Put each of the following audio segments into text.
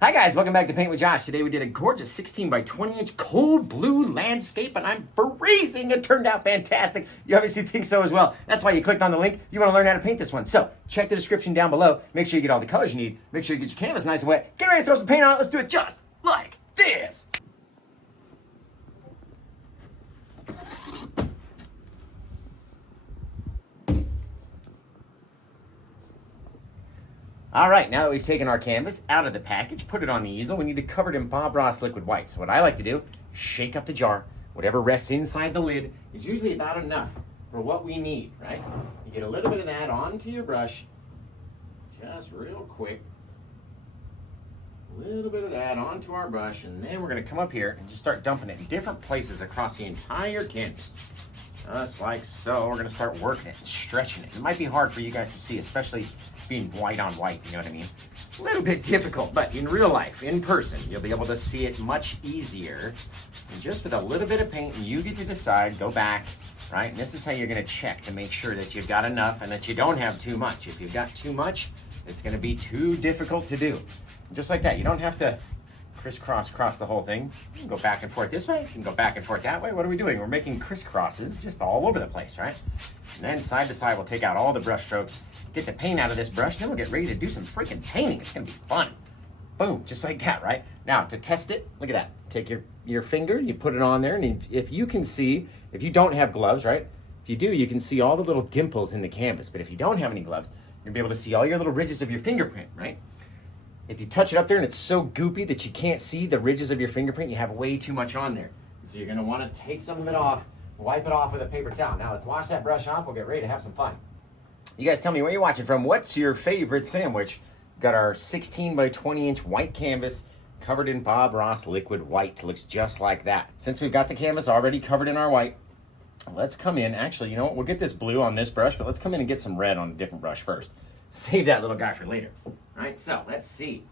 Hi guys, welcome back to Paint with Josh. Today we did a gorgeous 16 by 20 inch cold blue landscape and I'm freezing. It turned out fantastic. You obviously think so as well. That's why you clicked on the link. You want to learn how to paint this one. So check the description down below. Make sure you get all the colors you need. Make sure you get your canvas nice and wet. Get ready to throw some paint on it. Let's do it just like this. All right, now that we've taken our canvas out of the package, put it on the easel, we need to cover it in Bob Ross liquid white. So what I like to do, shake up the jar. Whatever rests inside the lid is usually about enough for what we need, right? You get a little bit of that onto your brush, just real quick. A little bit of that onto our brush, and then we're gonna come up here and just start dumping it in different places across the entire canvas. Just like so. We're gonna start working it and stretching it. It might be hard for you guys to see, especially being white on white, you know what I mean? A little bit difficult, but in real life, in person, you'll be able to see it much easier. And just with a little bit of paint, and you get to decide, go back, right? And this is how you're gonna check to make sure that you've got enough and that you don't have too much. If you've got too much, it's gonna be too difficult to do. And just like that, you don't have to crisscross across the whole thing. You can go back and forth this way, you can go back and forth that way. What are we doing? We're making crisscrosses just all over the place, right? And then side to side, we'll take out all the brush strokes, get the paint out of this brush, then we'll get ready to do some freaking painting. It's gonna be fun. Boom, just like that, right? Now, to test it, look at that. Take your finger, you put it on there, and if you can see, if you don't have gloves, right? If you do, you can see all the little dimples in the canvas, but if you don't have any gloves, you're gonna be able to see all your little ridges of your fingerprint, right? If you touch it up there and it's so goopy that you can't see the ridges of your fingerprint, you have way too much on there. So you're gonna wanna take some of it off, wipe it off with a paper towel. Now let's wash that brush off, we'll get ready to have some fun. You guys tell me where you're watching from. What's your favorite sandwich? Got our 16 by 20 inch white canvas covered in Bob Ross liquid white. Looks just like that. Since we've got the canvas already covered in our white, let's come in. Actually, you know what? We'll get this blue on this brush, but let's come in and get some red on a different brush first. Save that little guy for later. All right, so let's see.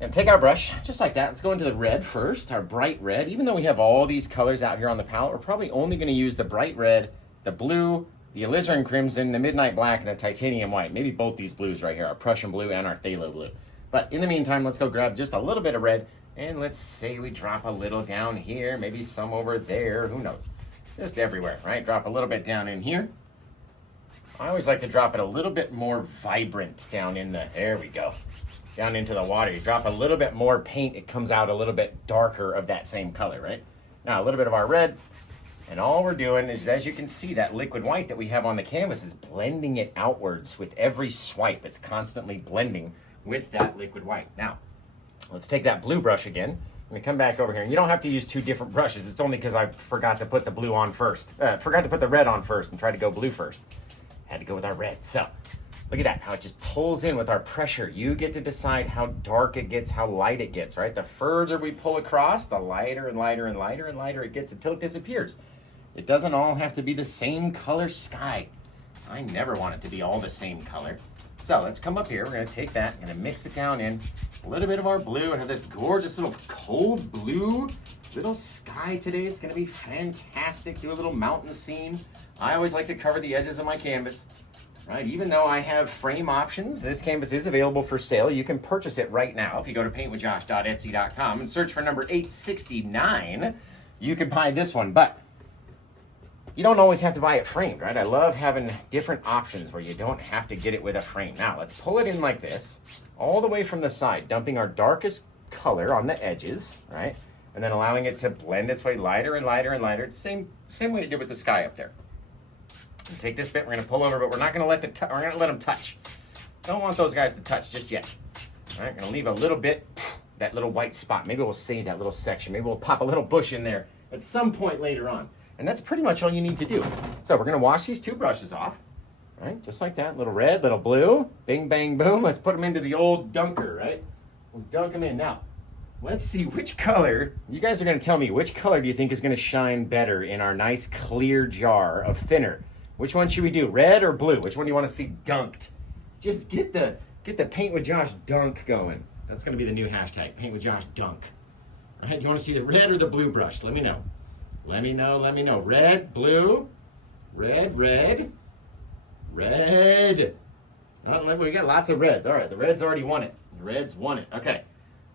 And take our brush, just like that. Let's go into the red first, our bright red. Even though we have all these colors out here on the palette, we're probably only gonna use the bright red, the blue, the alizarin crimson, the midnight black, and the titanium white. Maybe both these blues right here, our Prussian blue and our phthalo blue. But in the meantime, let's go grab just a little bit of red, and let's say we drop a little down here, maybe some over there, who knows? Just everywhere, right? Drop a little bit down in here. I always like to drop it a little bit more vibrant down in the, there we go, down into the water. You drop a little bit more paint, it comes out a little bit darker of that same color, right? Now a little bit of our red, and all we're doing is, as you can see, that liquid white that we have on the canvas is blending it outwards with every swipe. It's constantly blending with that liquid white. Now, let's take that blue brush again. I'm gonna come back over here, and you don't have to use two different brushes. It's only because I forgot to put the blue on first. Forgot to put the red on first and try to go blue first. Had to go with our red. So look at that, how it just pulls in with our pressure. You get to decide how dark it gets, how light it gets, right? The further we pull across, the lighter and lighter and lighter and lighter it gets until it disappears. It doesn't all have to be the same color sky. I never want it to be all the same color. So let's come up here. We're gonna take that, I'm gonna mix it down in a little bit of our blue and have this gorgeous little cold blue little sky today. It's gonna be fantastic. Do a little mountain scene. I always like to cover the edges of my canvas, right? Even though I have frame options, this canvas is available for sale. You can purchase it right now. If you go to paintwithjosh.etsy.com and search for number 869, you can buy this one, but you don't always have to buy it framed, right? I love having different options where you don't have to get it with a frame. Now, let's pull it in like this, all the way from the side, dumping our darkest color on the edges, right? And then allowing it to blend its way lighter and lighter and lighter. Same way it did with the sky up there. And take this bit, we're gonna pull over, but we're not gonna we're gonna let them touch. Don't want those guys to touch just yet. All right, gonna leave a little bit, that little white spot. Maybe we'll save that little section. Maybe we'll pop a little bush in there at some point later on. And that's pretty much all you need to do. So we're gonna wash these two brushes off, right? Just like that, little red, little blue, bing, bang, boom. Let's put them into the old dunker, right? We'll dunk them in. Now, let's see which color, you guys are gonna tell me, which color do you think is gonna shine better in our nice clear jar of thinner? Which one should we do, red or blue? Which one do you wanna see dunked? Just get the Paint with Josh dunk going. That's gonna be the new hashtag, Paint with Josh dunk. All right, do you wanna see the red or the blue brush? Let me know. Let me know, let me know. Red, blue, red, red, red. Oh, we got lots of reds. All right, the reds already won it. The Reds won it. Okay.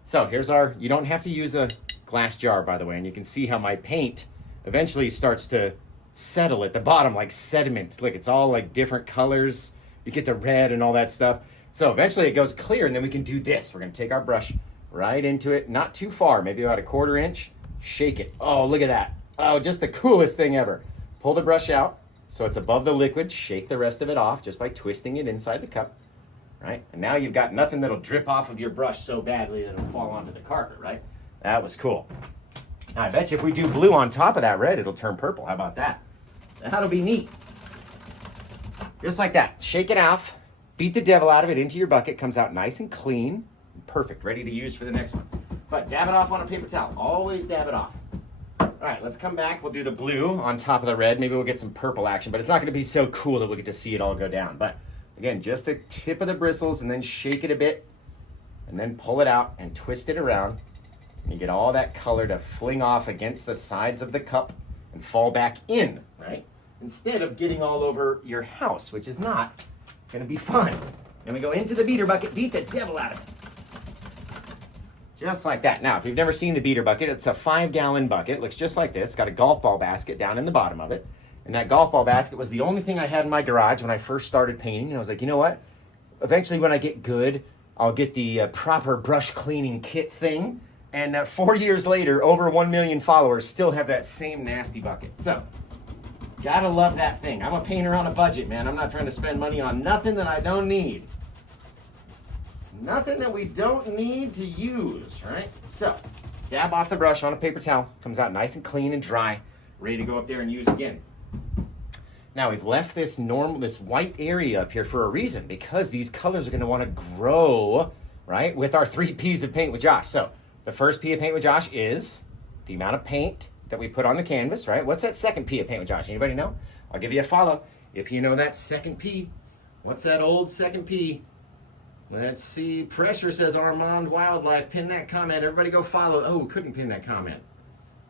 So here's our, you don't have to use a glass jar, by the way, and you can see how my paint eventually starts to settle at the bottom like sediment. Look, it's all like different colors. You get the red and all that stuff. So eventually it goes clear, and then we can do this. We're going to take our brush right into it, not too far, maybe about a 1/4 inch. Shake it. Oh, look at that. Oh, just the coolest thing ever. Pull the brush out so it's above the liquid. Shake the rest of it off just by twisting it inside the cup. Right? And now you've got nothing that'll drip off of your brush so badly that it'll fall onto the carpet, right? That was cool. Now, I bet you if we do blue on top of that red, it'll turn purple. How about that? That'll be neat. Just like that. Shake it off. Beat the devil out of it into your bucket. Comes out nice and clean. Perfect. Ready to use for the next one. But dab it off on a paper towel. Always dab it off. All right, let's come back. We'll do the blue on top of the red. Maybe we'll get some purple action, but it's not going to be so cool that we'll get to see it all go down. But again, just the tip of the bristles, and then shake it a bit, and then pull it out and twist it around. And you get all that color to fling off against the sides of the cup and fall back in, right? Instead of getting all over your house, which is not going to be fun. Then we go into the beater bucket, beat the devil out of it. Just like that. Now, if you've never seen the beater bucket, it's a 5-gallon bucket. It looks just like this. It's got a golf ball basket down in the bottom of it. And that golf ball basket was the only thing I had in my garage when I first started painting. And I was like, you know what? Eventually, when I get good, I'll get the proper brush cleaning kit thing. And 4 years later, over 1 million followers still have that same nasty bucket. So, gotta love that thing. I'm a painter on a budget, man. I'm not trying to spend money on nothing that I don't need. Nothing that we don't need to use, right? So, dab off the brush on a paper towel. Comes out nice and clean and dry. Ready to go up there and use again. Now, we've left this white area up here for a reason, because these colors are going to want to grow, right, with our 3 P's of Paint with Josh. So, the first P of Paint with Josh is the amount of paint that we put on the canvas, right? What's that second P of Paint with Josh? Anybody know? I'll give you a follow. If you know that second P, what's that old second P? Let's see. Pressure says Armand Wildlife. Pin that comment. Everybody go follow. Oh, couldn't pin that comment.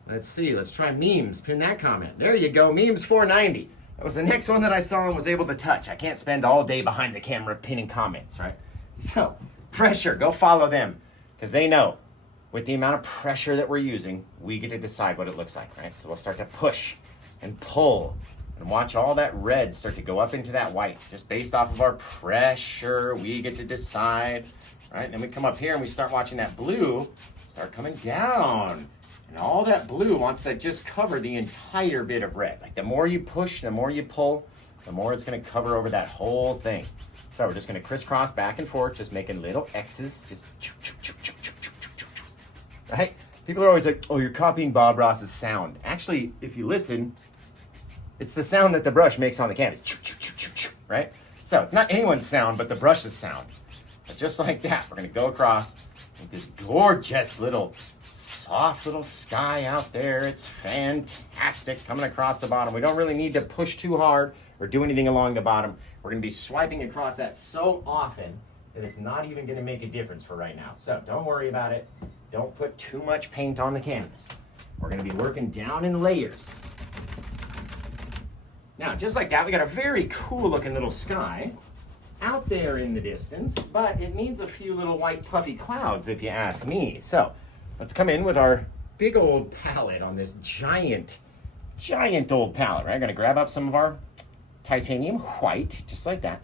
Let's see. Let's try memes. Pin that comment. There you go. Memes 490. That was the next one that I saw and was able to touch. I can't spend all day behind the camera pinning comments, right? So, pressure. Go follow them, because they know with the amount of pressure that we're using, we get to decide what it looks like, right? So we'll start to push and pull and watch all that red start to go up into that white. Just based off of our pressure, we get to decide, right? And then we come up here and we start watching that blue start coming down. And all that blue wants to just cover the entire bit of red. Like the more you push, the more you pull, the more it's gonna cover over that whole thing. So we're just gonna crisscross back and forth, just making little X's, just right? People are always like, oh, you're copying Bob Ross's sound. Actually, if you listen, it's the sound that the brush makes on the canvas, right? So it's not anyone's sound, but the brush's sound. But just like that, we're gonna go across with this gorgeous little, soft little sky out there. It's fantastic coming across the bottom. We don't really need to push too hard or do anything along the bottom. We're gonna be swiping across that so often that it's not even gonna make a difference for right now. So don't worry about it. Don't put too much paint on the canvas. We're gonna be working down in layers. Now, just like that, we got a very cool looking little sky out there in the distance, but it needs a few little white puffy clouds if you ask me. So let's come in with our big old palette on this giant old palette, right? I'm gonna grab up some of our titanium white, just like that.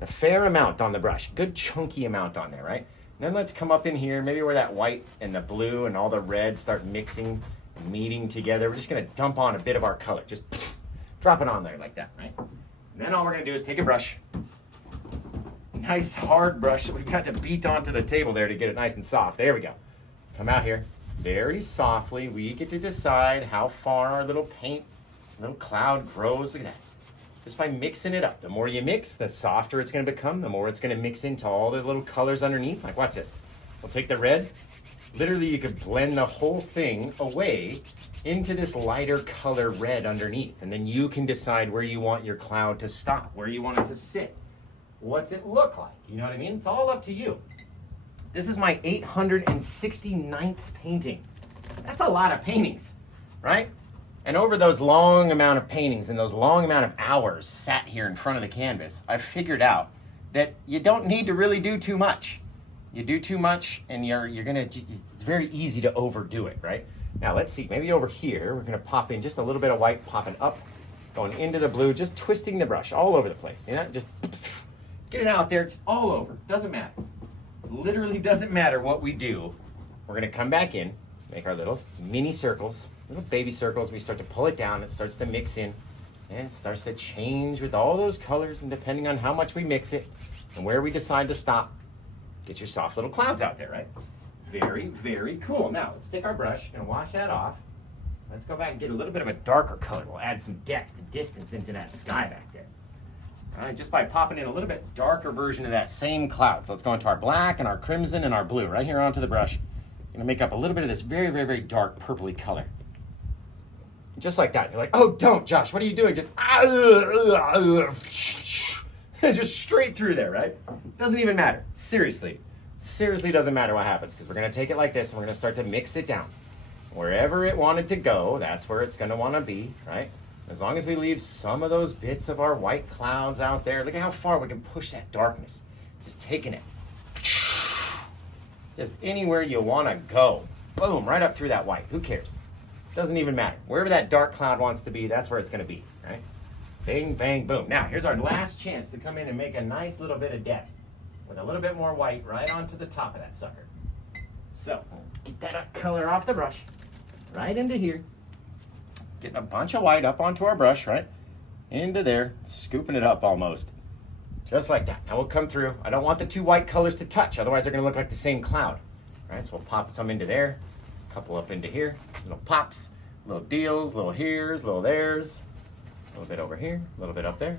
A fair amount on the brush, good chunky amount on there, right? And then let's come up in here, maybe where that white and the blue and all the red start mixing and meeting together. We're just gonna dump on a bit of our color, just drop it on there like that, right? And then all we're gonna do is take a brush, nice hard brush that we've got to beat onto the table there to get it nice and soft. There we go. Come out here, very softly. We get to decide how far our little paint, little cloud grows. Look at that. Just by mixing it up. The more you mix, the softer it's gonna become, the more it's gonna mix into all the little colors underneath. Like, watch this. We'll take the red. Literally, you could blend the whole thing away into this lighter color red underneath. And then you can decide where you want your cloud to stop, where you want it to sit. What's it look like? You know what I mean? It's all up to you. This is my 869th painting. That's a lot of paintings, right? And over those long amount of paintings and those long amount of hours sat here in front of the canvas, I figured out that you don't need to really do too much. You do too much and you're gonna, it's very easy to overdo it, right? Now let's see, maybe over here, we're gonna pop in just a little bit of white, popping up, going into the blue, just twisting the brush all over the place. You know, just get it out there, just all over, doesn't matter. Literally doesn't matter what we do. We're gonna come back in, make our little mini circles, little baby circles. We start to pull it down, it starts to mix in, and it starts to change with all those colors, and depending on how much we mix it and where we decide to stop, get your soft little clouds out there, right? Very, very cool. Now, let's take our brush, gonna wash that off. Let's go back and get a little bit of a darker color. We'll add some depth and distance into that sky back there. All right, just by popping in a little bit darker version of that same cloud. So let's go into our black and our crimson and our blue right here onto the brush. Gonna make up a little bit of this very, very, very dark purpley color. Just like that. You're like, oh, don't, Josh, what are you doing? Just, just straight through there, right? Doesn't even matter. Seriously. Seriously doesn't matter what happens, because we're gonna take it like this and we're gonna start to mix it down. Wherever it wanted to go, that's where it's gonna wanna be, right? As long as we leave some of those bits of our white clouds out there, look at how far we can push that darkness. Just taking it. Just anywhere you wanna go. Boom, right up through that white. Who cares? Doesn't even matter. Wherever that dark cloud wants to be, that's where it's gonna be, right? Bang, bang, boom. Now, here's our last chance to come in and make a nice little bit of depth with a little bit more white right onto the top of that sucker. So, get that color off the brush, right into here. Getting a bunch of white up onto our brush, right? Into there, scooping it up almost. Just like that. Now we'll come through. I don't want the two white colors to touch, otherwise they're gonna look like the same cloud. Right, so we'll pop some into there, a couple up into here, little pops, little deals, little here's, little there's, a little bit over here, a little bit up there.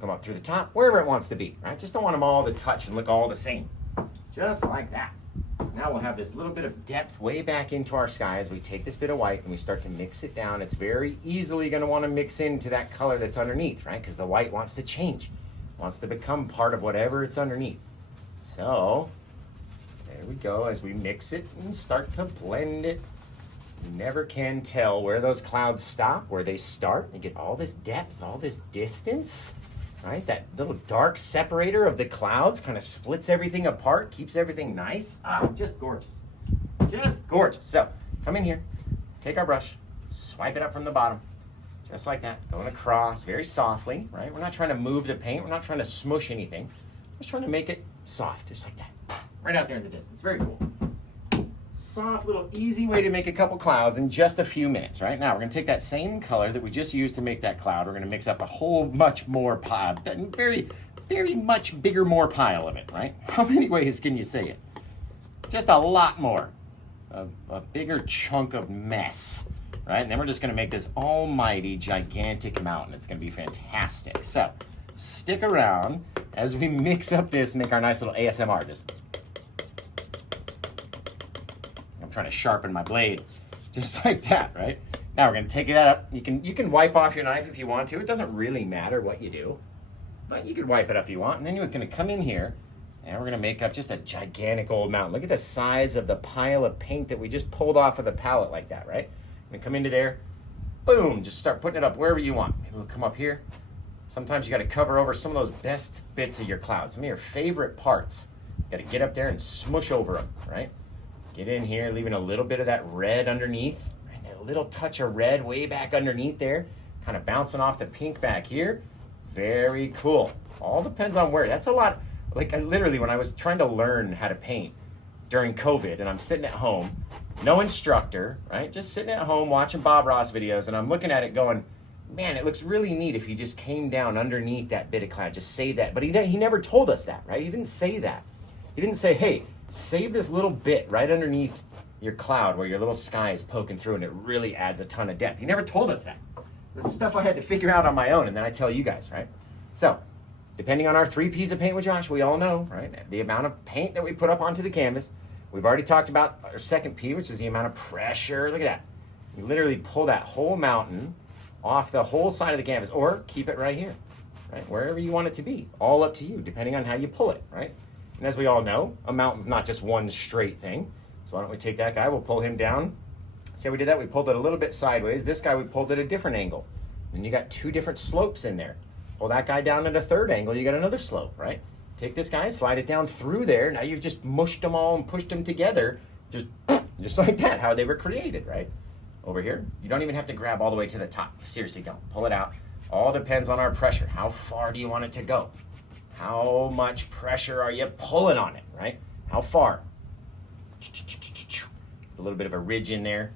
Come up through the top, wherever it wants to be, right? Just don't want them all to touch and look all the same. Just like that. Now we'll have this little bit of depth way back into our sky as we take this bit of white and we start to mix it down. It's very easily going to want to mix into that color that's underneath, right? Because the white wants to change, wants to become part of whatever it's underneath. So there we go as we mix it and start to blend it. You never can tell where those clouds stop, where they start. You get all this depth, all this distance, right? That little dark separator of the clouds kind of splits everything apart, keeps everything nice. Ah, just gorgeous. Just gorgeous. So come in here, take our brush, swipe it up from the bottom, just like that, going across very softly, right? We're not trying to move the paint. We're not trying to smush anything. We're just trying to make it soft, just like that. Right out there in the distance. Very cool. Soft little easy way to make a couple clouds in just a few minutes. Right now we're going to take that same color that we just used to make that cloud. We're going to mix up a whole much more pile, very, very much bigger more pile of it, right? How many ways can you say it? Just a lot more, a bigger chunk of mess, right? And then we're just going to make this almighty gigantic mountain. It's going to be fantastic. So stick around as we mix up this and make our nice little ASMR. Just trying to sharpen my blade just like that, right? Now we're going to take that up. You can wipe off your knife if you want to. It doesn't really matter what you do, but you could wipe it up if you want. And then you're going to come in here and we're going to make up just a gigantic old mountain. Look at the size of the pile of paint that we just pulled off of the palette like that, right? I'm going to come into there, boom, just start putting it up wherever you want. Maybe we'll come up here. Sometimes you got to cover over some of those best bits of your clouds, some of your favorite parts. You got to get up there and smush over them, right? Get in here, leaving a little bit of that red underneath, right? A little touch of red way back underneath there, kind of bouncing off the pink back here. Very cool. All depends on where. That's a lot. Like literally when I was trying to learn how to paint during COVID and I'm sitting at home, no instructor, right? Just sitting at home watching Bob Ross videos and I'm looking at it going, man, it looks really neat if you just came down underneath that bit of cloud, just save that. But he never told us that, right? He didn't say that. He didn't say, hey, save this little bit right underneath your cloud where your little sky is poking through and it really adds a ton of depth. He never told us that. This is stuff I had to figure out on my own and then I tell you guys, right? So, depending on our 3 P's of paint with Josh, we all know, right? The amount of paint that we put up onto the canvas. We've already talked about our second P, which is the amount of pressure. Look at that. We literally pull that whole mountain off the whole side of the canvas or keep it right here, right? Wherever you want it to be. All up to you, depending on how you pull it, right? And as we all know, a mountain's not just one straight thing. So why don't we take that guy, we'll pull him down. See how we did that? We pulled it a little bit sideways. This guy, we pulled it a different angle. And you got 2 different slopes in there. Pull that guy down at a 3rd angle, you got another slope, right? Take this guy, slide it down through there. Now you've just mushed them all and pushed them together. Just like that, how they were created, right? Over here, you don't even have to grab all the way to the top. Seriously, don't. Pull it out. All depends on our pressure. How far do you want it to go? How much pressure are you pulling on it, right? How far? A little bit of a ridge in there.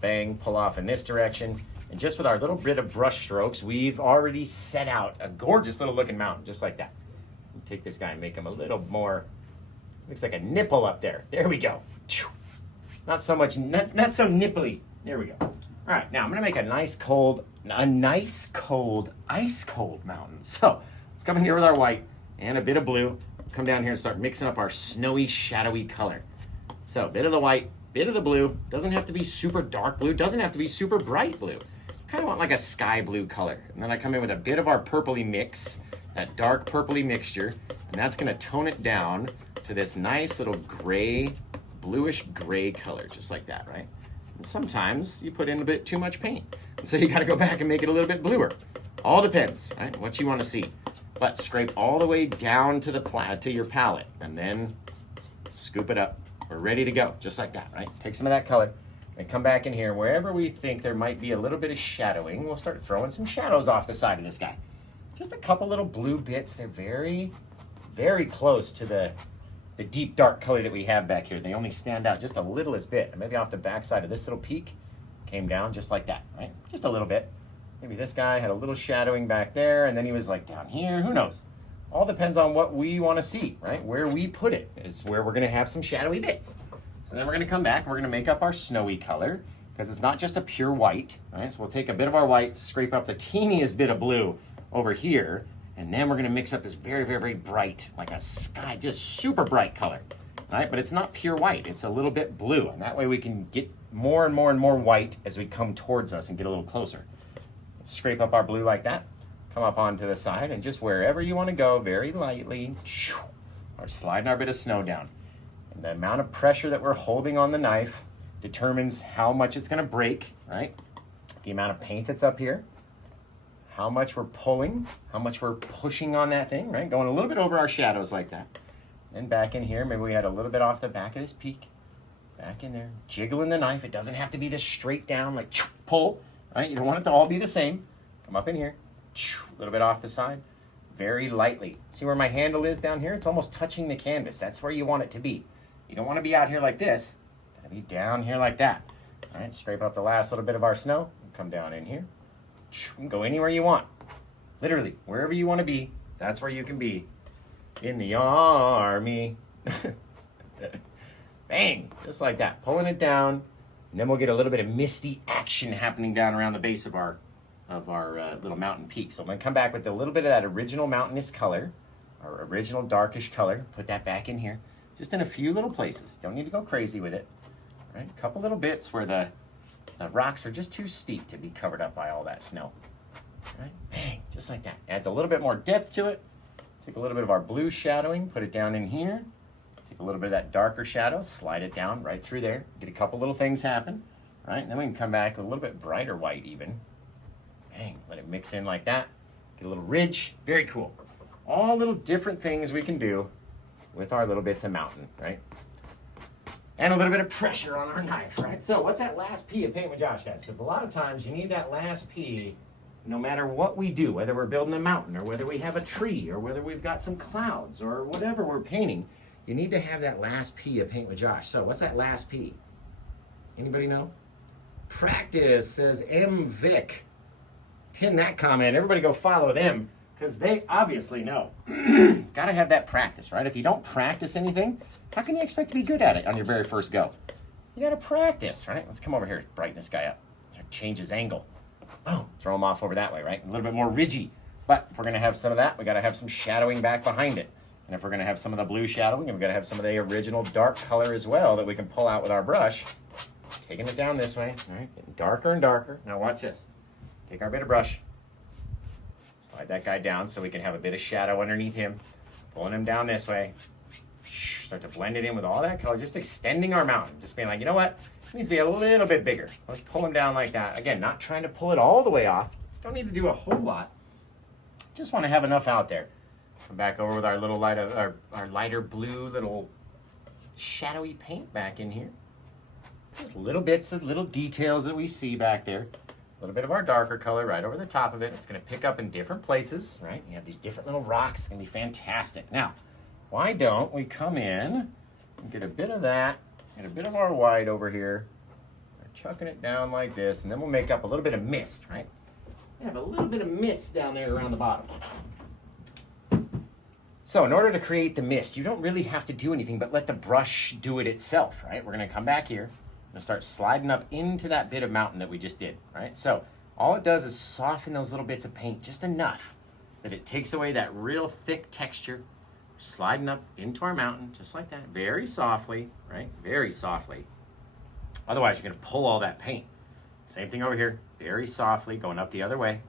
Bang, pull off in this direction. And just with our little bit of brush strokes, we've already set out a gorgeous little looking mountain, just like that. Take this guy and make him a little more, looks like a nipple up there. There we go. Not so much, not so nipply. There we go. All right, now I'm gonna make a nice cold, ice cold mountain. So let's come in here with our white and a bit of blue. Come down here and start mixing up our snowy, shadowy color. So a bit of the white, bit of the blue. Doesn't have to be super dark blue. Doesn't have to be super bright blue. Kind of want like a sky blue color. And then I come in with a bit of our purpley mix, that dark purpley mixture, and that's gonna tone it down to this nice little gray, bluish gray color, just like that, right? And sometimes you put in a bit too much paint, and so you gotta go back and make it a little bit bluer. All depends, right? What you wanna see. But scrape all the way down to to your palette, and then scoop it up. We're ready to go, just like that, right? Take some of that color, and come back in here. Wherever we think there might be a little bit of shadowing, we'll start throwing some shadows off the side of this guy. Just a couple little blue bits. They're very, very close to the deep dark color that we have back here. They only stand out just a littlest bit. Maybe off the back side of this little peak, came down just like that, right? Just a little bit. Maybe this guy had a little shadowing back there, and then he was like down here. Who knows? All depends on what we want to see, right? Where we put it is where we're going to have some shadowy bits. So then we're going to come back and we're going to make up our snowy color, because it's not just a pure white, right? So we'll take a bit of our white, scrape up the teeniest bit of blue over here, and then we're going to mix up this very, very, very bright, like a sky, just super bright color, right? But it's not pure white. It's a little bit blue, and that way we can get more and more and more white as we come towards us and get a little closer. Let's scrape up our blue like that, come up onto the side, and just wherever you want to go, very lightly, or sliding our bit of snow down. And the amount of pressure that we're holding on the knife determines how much it's going to break, right? The amount of paint that's up here, how much we're pulling, how much we're pushing on that thing, right? Going a little bit over our shadows like that. Then back in here, maybe we had a little bit off the back of this peak. Back in there, jiggling the knife. It doesn't have to be this straight down, like pull, right? You don't want it to all be the same. Come up in here, a little bit off the side, very lightly. See where my handle is down here? It's almost touching the canvas. That's where you want it to be. You don't want to be out here like this. Gotta be down here like that. All right, scrape up the last little bit of our snow. Come down in here. You can go anywhere you want. Literally, wherever you want to be, that's where you can be. In the army. Bang, just like that. Pulling it down, and then we'll get a little bit of misty action happening down around the base of our little mountain peak. So I'm going to come back with a little bit of that original mountainous color, our original darkish color. Put that back in here, just in a few little places. Don't need to go crazy with it. All right, a couple little bits where the rocks are just too steep to be covered up by all that snow. All right, bang, just like that. Adds a little bit more depth to it. Take a little bit of our blue shadowing, put it down in here. Take a little bit of that darker shadow, slide it down right through there. Get a couple little things happen. All right, and then we can come back with a little bit brighter white even. Bang, let it mix in like that. Get a little ridge, very cool. All little different things we can do with our little bits of mountain, right? And a little bit of pressure on our knife, right? So what's that last P of Paint with Josh, guys? Because a lot of times you need that last P no matter what we do, whether we're building a mountain or whether we have a tree or whether we've got some clouds or whatever we're painting, you need to have that last P of Paint with Josh. So what's that last P? Anybody know? Practice, says M. Vic. Pin that comment. Everybody go follow them because they obviously know. Got to have that practice, right? If you don't practice anything, how can you expect to be good at it on your very first go? You got to practice, right? Let's come over here, brighten this guy up. Change his angle. Boom, throw him off over that way, right? A little bit more ridgy. But if we're going to have some of that, we got to have some shadowing back behind it. And if we're going to have some of the blue shadowing, we've got to have some of the original dark color as well that we can pull out with our brush. Taking it down this way, all right? Getting darker and darker. Now watch this. Take our bit of brush. Slide that guy down so we can have a bit of shadow underneath him. Pulling him down this way. Start to blend it in with all that color. Just extending our mountain. Just being like, you know what? It needs to be a little bit bigger. Let's pull him down like that. Again, not trying to pull it all the way off. Don't need to do a whole lot. Just want to have enough out there Come back over with our little lighter, our lighter blue little shadowy paint back in here. Just little bits of little details that we see back there. A little bit of our darker color right over the top of it. It's going to pick up in different places, right? You have these different little rocks. It's going to be fantastic. Now, why don't we come in and get a bit of that, get a bit of our white over here. We're chucking it down like this, and then we'll make up a little bit of mist, right? We have a little bit of mist down there around the bottom. So in order to create the mist, you don't really have to do anything but let the brush do it itself, right? We're going to come back here and start sliding up into that bit of mountain that we just did, right? So all it does is soften those little bits of paint just enough that it takes away that real thick texture. Sliding up into our mountain just like that, very softly, right? Very softly. Otherwise, you're going to pull all that paint. Same thing over here, very softly, going up the other way.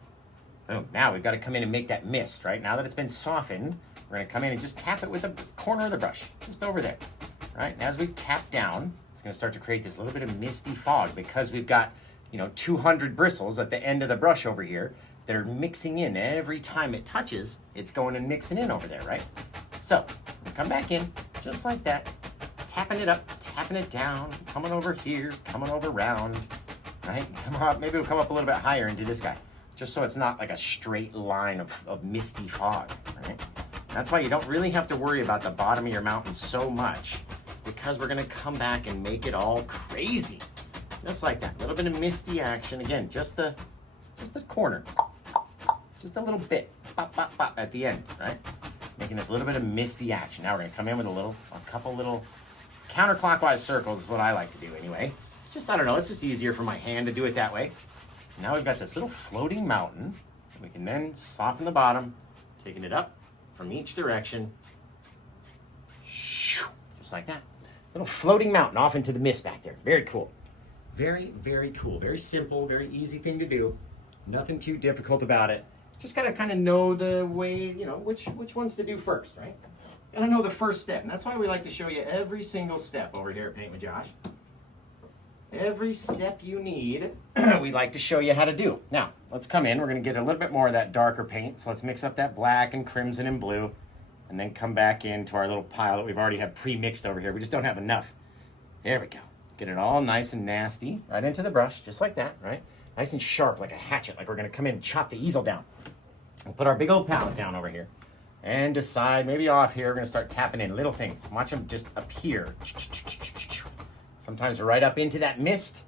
Boom. Now we've got to come in and make that mist, right? Now that it's been softened, we're going to come in and just tap it with the corner of the brush, just over there, right? And as we tap down, it's going to start to create this little bit of misty fog because we've got, 200 bristles at the end of the brush over here that are mixing in. Every time it touches, it's going and mixing in over there, right? So, we'll come back in, just like that, tapping it up, tapping it down, coming over here, coming over around, right? Come up, maybe we'll come up a little bit higher and do this guy, just so it's not like a straight line of misty fog, right? That's why you don't really have to worry about the bottom of your mountain so much, because we're gonna come back and make it all crazy. Just like that, a little bit of misty action. Again, just the corner, just a little bit, pop, pop, pop at the end, right? Making this little bit of misty action. Now we're gonna come in with a couple little counterclockwise circles is what I like to do anyway. Just, I don't know, it's just easier for my hand to do it that way. Now we've got this little floating mountain. We can then soften the bottom, taking it up from each direction. Just like that. Little floating mountain off into the mist back there. Very cool. Very, very cool. Very simple, very easy thing to do. Nothing too difficult about it. Just gotta kind of know the way, which ones to do first, right? Gotta know the first step. And that's why we like to show you every single step over here at Paint with Josh. Every step you need, we like to show you how to do. Now, let's come in. We're gonna get a little bit more of that darker paint. So let's mix up that black and crimson and blue, and then come back into our little pile that we've already have pre-mixed over here. We just don't have enough. There we go. Get it all nice and nasty right into the brush, just like that, right? Nice and sharp, like a hatchet, like we're gonna come in and chop the easel down. We'll put our big old palette down over here and decide, maybe off here, we're gonna start tapping in little things. Watch them just appear. Sometimes we're right up into that mist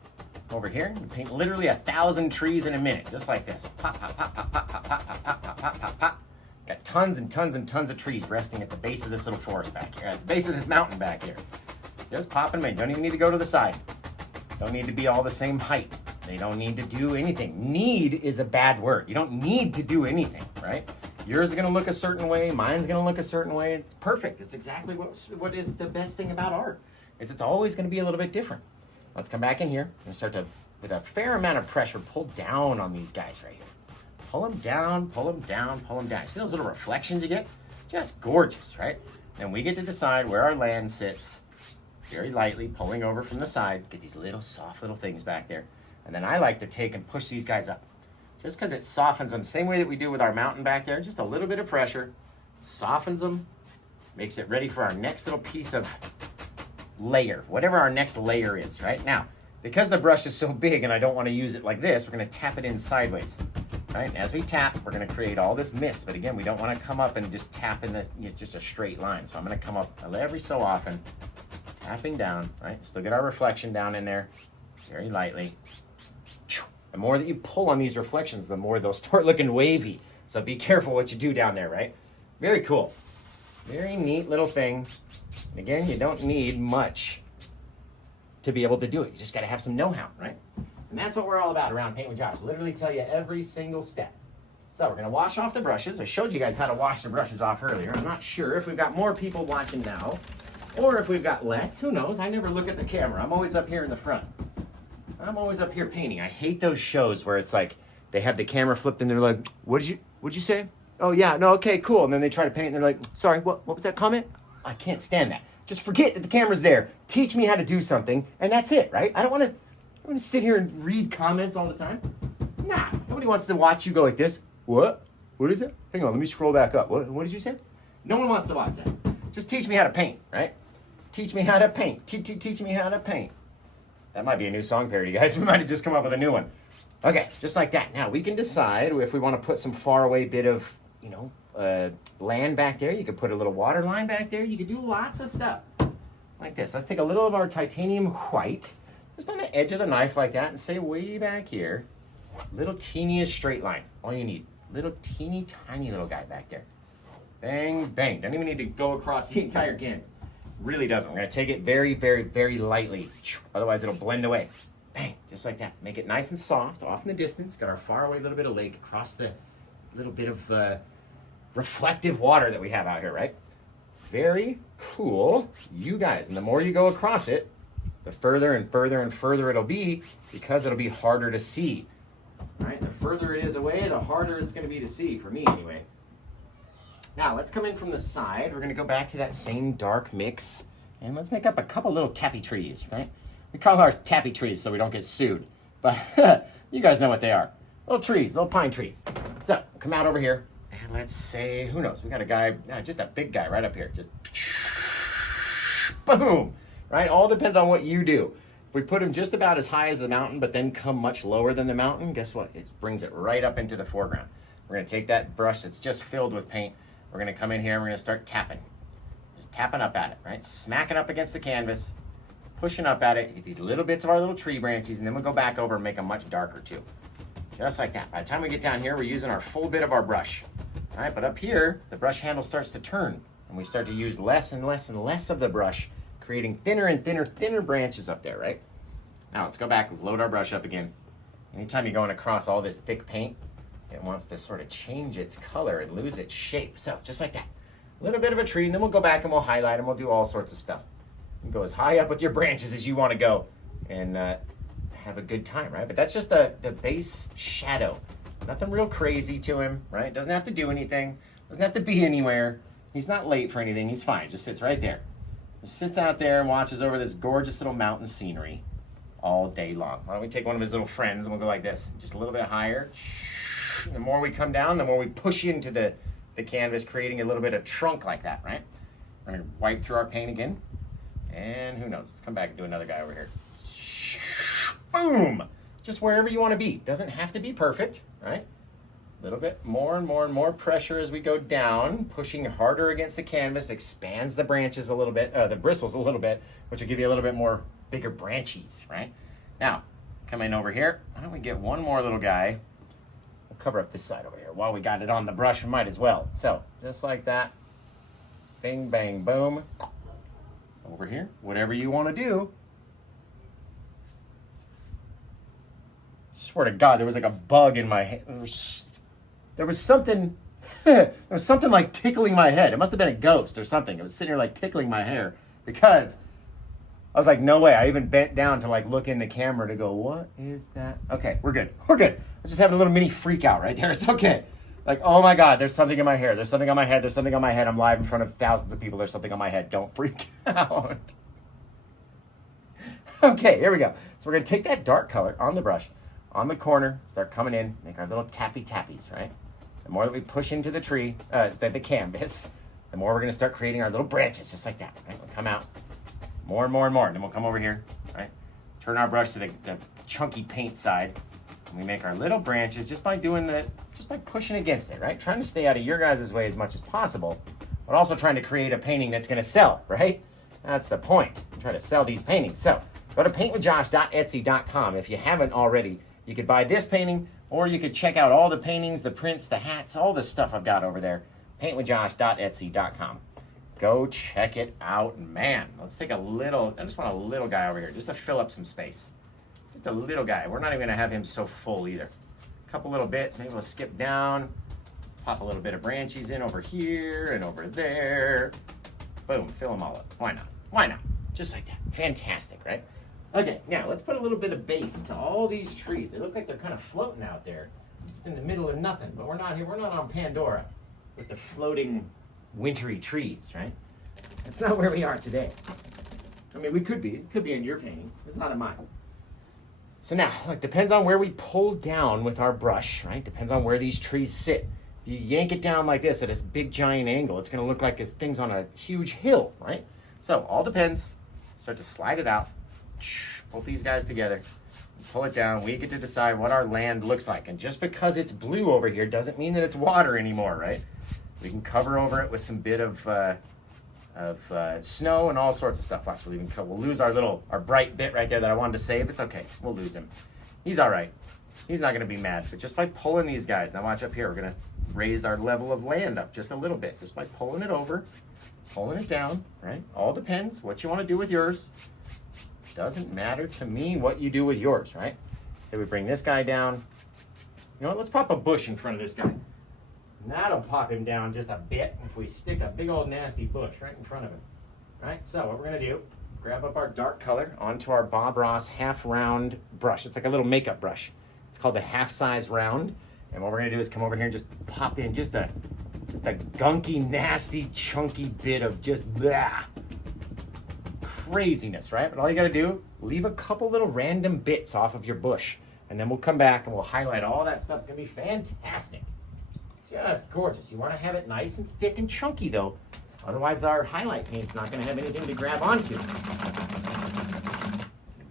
over here. We paint literally 1,000 trees in a minute, just like this. Pop, pop, pop, pop, pop, pop, pop, pop, pop, pop, pop, pop. Got tons and tons and tons of trees resting at the base of this little forest back here, at the base of this mountain back here. Just pop them in. Don't even need to go to the side. Don't need to be all the same height. They don't need to do anything. Need is a bad word. You don't need to do anything, right? Yours is going to look a certain way. Mine's going to look a certain way. It's perfect. It's exactly what is the best thing about art. Is it's always going to be a little bit different. Let's come back in here and start to, with a fair amount of pressure, pull down on these guys right here. Pull them down, pull them down, pull them down. See those little reflections you get? Just gorgeous, right? Then we get to decide where our land sits. Very lightly, pulling over from the side. Get these little soft little things back there. And then I like to take and push these guys up. Just because it softens them, same way that we do with our mountain back there. Just a little bit of pressure. Softens them. Makes it ready for our next little piece of layer. Whatever our next layer is, right? Now, because the brush is so big and I don't want to use it like this, we're going to tap it in sideways. Right? And as we tap, we're going to create all this mist. But again, we don't want to come up and just tap in this, just a straight line. So I'm going to come up every so often, tapping down, right? Still get our reflection down in there, very lightly. The more that you pull on these reflections, the more they'll start looking wavy. So be careful what you do down there, right? Very cool. Very neat little thing. And again, you don't need much to be able to do it. You just got to have some know-how, right? And that's what we're all about around Paint with Josh. Literally tell you every single step. So we're going to wash off the brushes. I showed you guys how to wash the brushes off earlier. I'm not sure if we've got more people watching now or if we've got less. Who knows? I never look at the camera. I'm always up here in the front. I'm always up here painting. I hate those shows where it's like they have the camera flipped and they're like, what'd you say? Oh, yeah, no, okay, cool. And then they try to paint and they're like, sorry, what was that comment? I can't stand that. Just forget that the camera's there. Teach me how to do something, and that's it, right? I don't want to sit here and read comments all the time. Nah, nobody wants to watch you go like this. What? What is it? Hang on, let me scroll back up. What did you say? No one wants to watch that. Just teach me how to paint, right? Teach me how to paint. Teach me how to paint. That might be a new song parody, guys. We might have just come up with a new one. Okay, just like that. Now, we can decide if we want to put some faraway bit of, land back there. You could put a little water line back there. You could do lots of stuff like this. Let's take a little of our titanium white, just on the edge of the knife like that, and say way back here, little teeniest straight line. All you need. Little teeny tiny little guy back there. Bang, bang. Don't even need to go across the entire can. Really doesn't. We're going to take it very, very, very lightly. Otherwise, it'll blend away. Bang, just like that. Make it nice and soft, off in the distance. Got our faraway little bit of lake across the little bit of reflective water that we have out here, right? Very cool. You guys, and the more you go across it, the further and further and further it'll be, because it'll be harder to see. Right? The further it is away, the harder it's going to be to see, for me anyway. Now, let's come in from the side. We're going to go back to that same dark mix, and let's make up a couple little tappy trees, right? We call ours tappy trees so we don't get sued, but you guys know what they are. Little trees, little pine trees. So, come out over here, and let's say, who knows, we got a guy, just a big guy right up here. Just boom, right? All depends on what you do. If we put him just about as high as the mountain, but then come much lower than the mountain, guess what? It brings it right up into the foreground. We're going to take that brush that's just filled with paint. We're going to come in here and we're going to start tapping. Just tapping up at it, right? Smacking up against the canvas, pushing up at it, get these little bits of our little tree branches, and then we'll go back over and make them much darker too. Just like that. By the time we get down here, we're using our full bit of our brush. All right, but up here, the brush handle starts to turn, and we start to use less and less and less of the brush, creating thinner and thinner branches up there, right? Now let's go back and load our brush up again. Anytime you're going across all this thick paint, it wants to sort of change its color and lose its shape. So just like that, a little bit of a tree, and then we'll go back and we'll highlight and we'll do all sorts of stuff. You can go as high up with your branches as you want to go and have a good time, right? But that's just the base shadow. Nothing real crazy to him, right? Doesn't have to do anything. Doesn't have to be anywhere. He's not late for anything. He's fine. Just sits right there. Just sits out there and watches over this gorgeous little mountain scenery all day long. Why don't we take one of his little friends and we'll go like this, just a little bit higher. The more we come down, the more we push into the canvas, creating a little bit of trunk like that, right? We're going to wipe through our paint again. And who knows? Let's come back and do another guy over here. Boom! Just wherever you want to be. Doesn't have to be perfect, right? A little bit more and more and more pressure as we go down, pushing harder against the canvas, expands the branches a little bit, the bristles a little bit, which will give you a little bit more bigger branchies, right? Now, coming over here, why don't we get one more little guy? We'll cover up this side over here. While we got it on the brush, we might as well. So, just like that. Bing, bang, boom. Over here, whatever you want to do. Swear to God, there was like a bug in my head. There was something like tickling my head. It must have been a ghost or something. It was sitting here like tickling my hair because I was like, no way. I even bent down to like look in the camera to go, what is that? Okay, we're good. We're good. I was just having a little mini freak out right there. It's okay. Like, oh my God, there's something in my hair. There's something on my head. There's something on my head. I'm live in front of thousands of people. There's something on my head. Don't freak out. Okay, here we go. So we're going to take that dark color on the brush, on the corner, start coming in, make our little tappy tappies, right? The more that we push into the tree, the canvas, the more we're going to start creating our little branches, just like that, right? We'll come out more and more and more, and then we'll come over here, right? Turn our brush to the chunky paint side, and we make our little branches just by pushing against it, right? Trying to stay out of your guys' way as much as possible, but also trying to create a painting that's going to sell, right? That's the point. I'm trying to sell these paintings. So go to paintwithjosh.etsy.com. If you haven't already, you could buy this painting, or you could check out all the paintings, the prints, the hats, all the stuff I've got over there. paintwithjosh.etsy.com. Go check it out, man. Let's take I just want a little guy over here, just to fill up some space. Just a little guy. We're not even gonna have him so full either. A couple little bits, maybe we'll skip down, pop a little bit of branches in over here and over there. Boom, fill them all up. Why not? Why not? Just like that. Fantastic, right? Okay, now let's put a little bit of base to all these trees. They look like they're kind of floating out there, just in the middle of nothing. But we're not here. We're not on Pandora with the floating wintry trees, right? That's not where we are today. I mean, we could be. It could be in your painting. It's not in mine. So now, it depends on where we pull down with our brush, right? Depends on where these trees sit. If you yank it down like this at this big giant angle, it's going to look like this thing's on a huge hill, right? So all depends. Start to slide it out. Pull these guys together. Pull it down. We get to decide what our land looks like. And just because it's blue over here doesn't mean that it's water anymore, right? We can cover over it with some bit of snow and all sorts of stuff. Watch, we'll lose our bright bit right there that I wanted to save. It's okay. We'll lose him. He's all right. He's not going to be mad. But just by pulling these guys, now watch up here, we're going to raise our level of land up just a little bit. Just by pulling it over, pulling it down, right? All depends what you want to do with yours. Doesn't matter to me what you do with yours, right? So we bring this guy down. You know what? Let's pop a bush in front of this guy. And that'll pop him down just a bit if we stick a big old nasty bush right in front of him. Right? So what we're going to do, grab up our dark color onto our Bob Ross half round brush. It's like a little makeup brush. It's called the half size round. And what we're going to do is come over here and just pop in just a gunky, nasty, chunky bit of just blah. Craziness, right? But all you got to do, leave a couple little random bits off of your bush, and then we'll come back and we'll highlight all that stuff. It's going to be fantastic. Just gorgeous. You want to have it nice and thick and chunky, though. Otherwise, our highlight paint's not going to have anything to grab onto.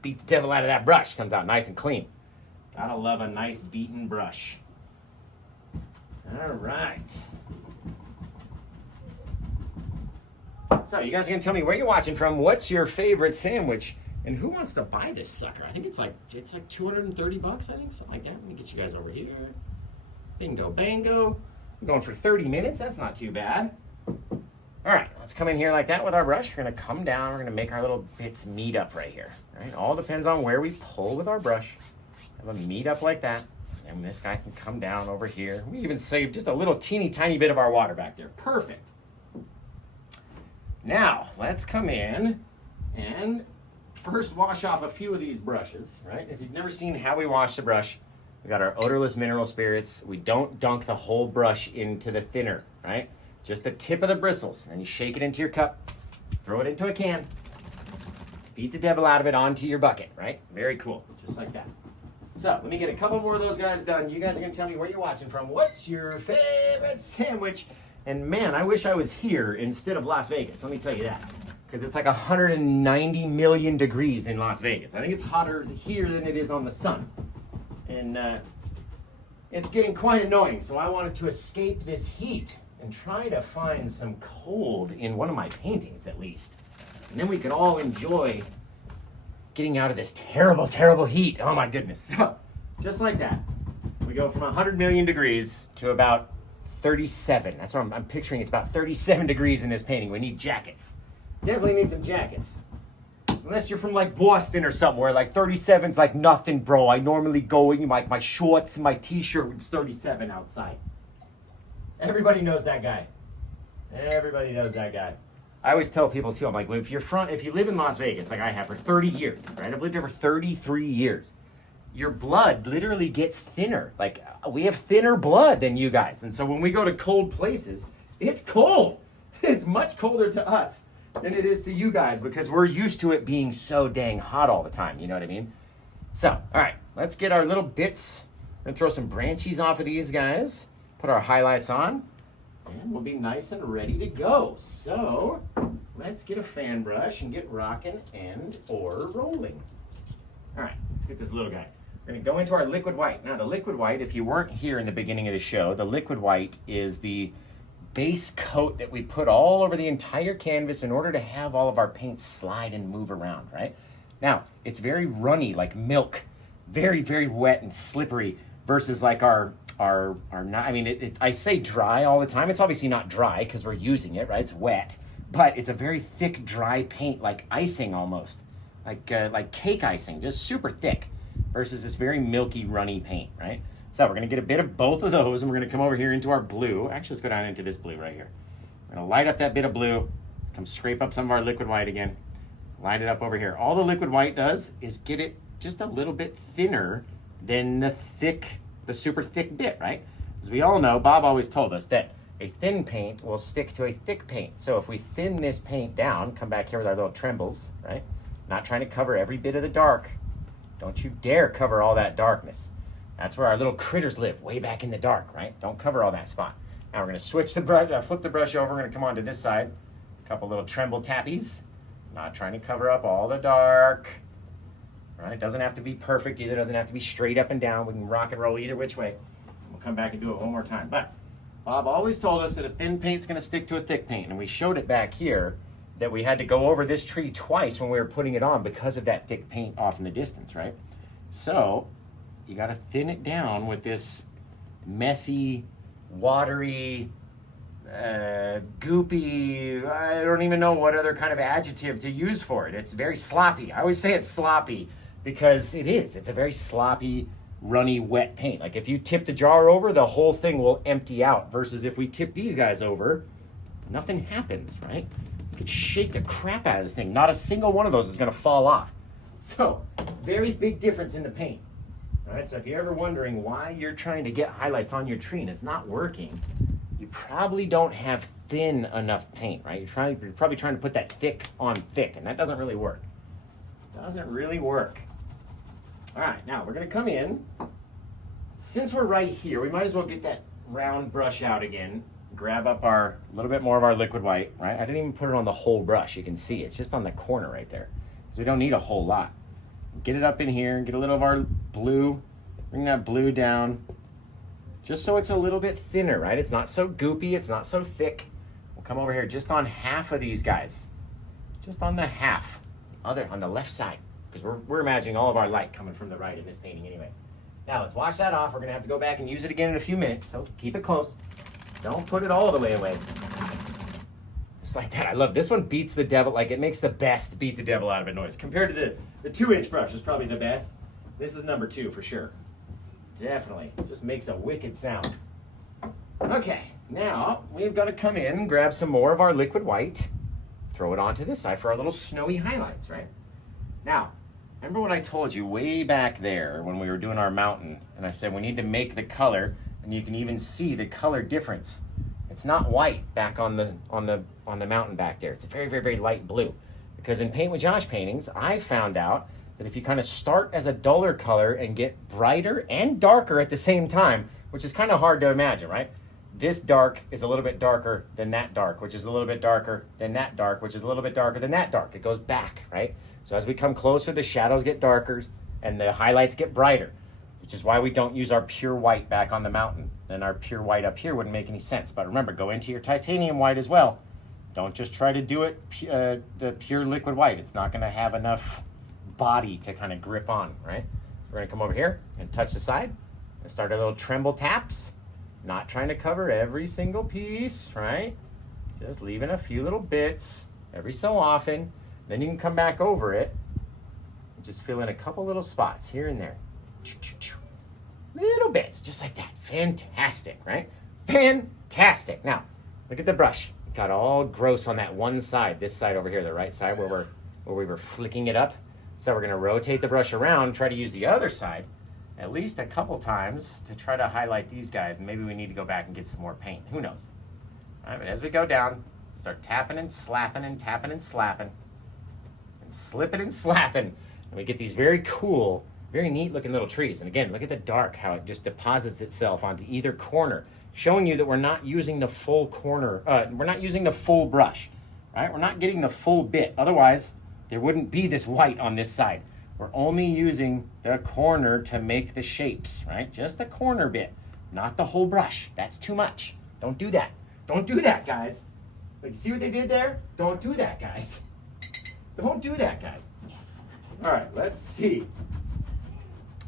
Beat the devil out of that brush. Comes out nice and clean. Gotta love a nice beaten brush. All right. So you guys are gonna tell me where you're watching from, what's your favorite sandwich, and who wants to buy this sucker? I think it's like $230, I think, something like that. Let me get you guys over here. Bingo, bango. I'm going for 30 minutes. That's not too bad. All right, let's come in here like that with our brush. We're gonna come down. We're gonna make our little bits meet up right here. All right, all depends on where we pull with our brush. Have a meet up like that. And this guy can come down over here. We even saved just a little teeny tiny bit of our water back there. Perfect. Now, let's come in and first wash off a few of these brushes, right? If you've never seen how we wash the brush, we got our odorless mineral spirits. We don't dunk the whole brush into the thinner, right? Just the tip of the bristles. And you shake it into your cup, throw it into a can, beat the devil out of it onto your bucket, right? Very cool, just like that. So, let me get a couple more of those guys done. You guys are going to tell me where you're watching from. What's your favorite sandwich? And man, I wish I was here instead of Las Vegas. Let me tell you that. Because it's like 190 million degrees in Las Vegas. I think it's hotter here than it is on the sun. And it's getting quite annoying. So I wanted to escape this heat and try to find some cold in one of my paintings at least. And then we could all enjoy getting out of this terrible, terrible heat. Oh my goodness. So, just like that. We go from 100 million degrees to about 37. That's what I'm picturing. It's about 37 degrees in this painting. We need jackets. Definitely need some jackets. Unless you're from like Boston or somewhere, like 37's like nothing, bro. I normally go in my shorts and my t-shirt, it's 37 outside. Everybody knows that guy. Everybody knows that guy. I always tell people too, I'm like, well, if you live in Las Vegas, like I have for 30 years, right? I've lived there for 33 years. Your blood literally gets thinner. Like, we have thinner blood than you guys. And so when we go to cold places, it's cold. It's much colder to us than it is to you guys because we're used to it being so dang hot all the time. You know what I mean? So, all right, let's get our little bits. We're going to throw some branchies off of these guys, put our highlights on, and we'll be nice and ready to go. So, let's get a fan brush and get rocking and or rolling. All right, let's get this little guy. We're going to go into our liquid white. Now, the liquid white, if you weren't here in the beginning of the show, the liquid white is the base coat that we put all over the entire canvas in order to have all of our paint slide and move around, right? Now, it's very runny, like milk, very, very wet and slippery versus like our not, I mean, I say dry all the time. It's obviously not dry because we're using it, right? It's wet, but it's a very thick, dry paint, like icing almost, like cake icing, just super thick versus this very milky, runny paint, right? So we're going to get a bit of both of those, and we're going to come over here into our blue. Actually, let's go down into this blue right here. We're going to light up that bit of blue, come scrape up some of our liquid white again, light it up over here. All the liquid white does is get it just a little bit thinner than the super thick bit, right? As we all know, Bob always told us that a thin paint will stick to a thick paint. So if we thin this paint down, come back here with our little trembles, right? Not trying to cover every bit of the dark. Don't you dare cover all that darkness. That's where our little critters live, way back in the dark, right? Don't cover all that spot. Now we're gonna switch the brush, flip the brush over. We're gonna come onto this side. A couple little tremble tappies. Not trying to cover up all the dark. Right? It doesn't have to be perfect either. It doesn't have to be straight up and down. We can rock and roll either which way. We'll come back and do it one more time. But Bob always told us that a thin paint's gonna stick to a thick paint. And we showed it back here that we had to go over this tree twice when we were putting it on because of that thick paint off in the distance, right? So you gotta thin it down with this messy, watery, goopy, I don't even know what other kind of adjective to use for it. It's very sloppy. I always say it's sloppy because it is. It's a very sloppy, runny, wet paint. Like if you tip the jar over, the whole thing will empty out versus if we tip these guys over, nothing happens, right? You could shake the crap out of this thing. Not a single one of those is gonna fall off. So, very big difference in the paint. All right, so if you're ever wondering why you're trying to get highlights on your tree and it's not working, you probably don't have thin enough paint, right? You're probably trying to put that thick on thick, and that doesn't really work. Doesn't really work. All right, now we're gonna come in. Since we're right here, we might as well get that round brush out again, grab up our little bit more of our liquid white, right? I didn't even put it on the whole brush. You can see it's just on the corner right there. So we don't need a whole lot. Get it up in here, get a little of our blue, bring that blue down, just so it's a little bit thinner, right? It's not so goopy, it's not so thick. We'll come over here just on half of these guys. Just on the half, on the left side, because we're imagining all of our light coming from the right in this painting anyway. Now let's wash that off. We're gonna have to go back and use it again in a few minutes, so keep it close. Don't put it all the way away. Just like that. I love this one. Beats the devil. Like it makes the best beat the devil out of a noise. Compared to the 2-inch brush is probably the best. This is number 2 for sure. Definitely. Just makes a wicked sound. Okay, now we've got to come in, grab some more of our liquid white, throw it onto this side for our little snowy highlights, right? Now, remember when I told you way back there when we were doing our mountain, and I said we need to make the color, and you can even see the color difference. It's not white back on the mountain back there. It's a very, very, very light blue. Because in Paint with Josh paintings, I found out that if you kind of start as a duller color and get brighter and darker at the same time, which is kind of hard to imagine, right? This dark is a little bit darker than that dark, which is a little bit darker than that dark, which is a little bit darker than that dark. It goes back, right? So as we come closer, the shadows get darker and the highlights get brighter, which is why we don't use our pure white back on the mountain. Then our pure white up here wouldn't make any sense. But remember, go into your titanium white as well. Don't just try to do it the pure liquid white. It's not going to have enough body to kind of grip on, right? We're going to come over here and touch the side and start our little tremble taps. Not trying to cover every single piece, right? Just leaving a few little bits every so often. Then you can come back over it and just fill in a couple little spots here and there. Little bits, just like that. Fantastic, right? Fantastic. Now, look at the brush. It got all gross on that one side, this side over here, the right side where we were flicking it up. So we're gonna rotate the brush around, try to use the other side at least a couple times to try to highlight these guys, and maybe we need to go back and get some more paint. Who knows? All right, but as we go down, start tapping and slapping and tapping and slapping and slipping and slapping, and we get these very cool, very neat looking little trees. And again, look at the dark, how it just deposits itself onto either corner, showing you that we're not using the full corner, we're not using the full brush, right? We're not getting the full bit. Otherwise, there wouldn't be this white on this side. We're only using the corner to make the shapes, right? Just the corner bit, not the whole brush. That's too much. Don't do that. Don't do that, guys. Like, see what they did there? Don't do that, guys. Don't do that, guys. All right, let's see.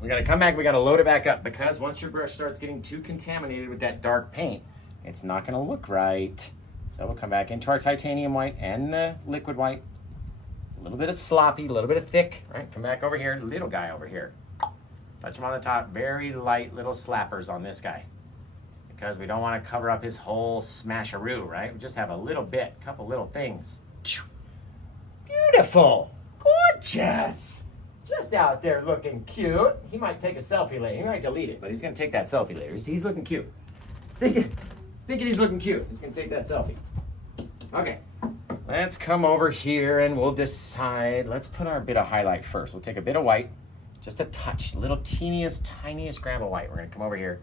We gotta come back, we gotta load it back up, because once your brush starts getting too contaminated with that dark paint, it's not gonna look right. So we'll come back into our titanium white and the liquid white. A little bit of sloppy, a little bit of thick, right? Come back over here, little guy over here. Touch him on the top, very light little slappers on this guy, because we don't want to cover up his whole smasharoo, right? We just have a little bit, couple little things. Beautiful, gorgeous, just out there looking cute. He might take a selfie later. He might delete it, but he's gonna take that selfie later. He's looking cute. He's thinking he's looking cute. He's gonna take that selfie. Okay. Let's come over here and we'll decide. Let's put our bit of highlight first. We'll take a bit of white just a touch, little teeniest, tiniest grab of white. We're gonna come over here,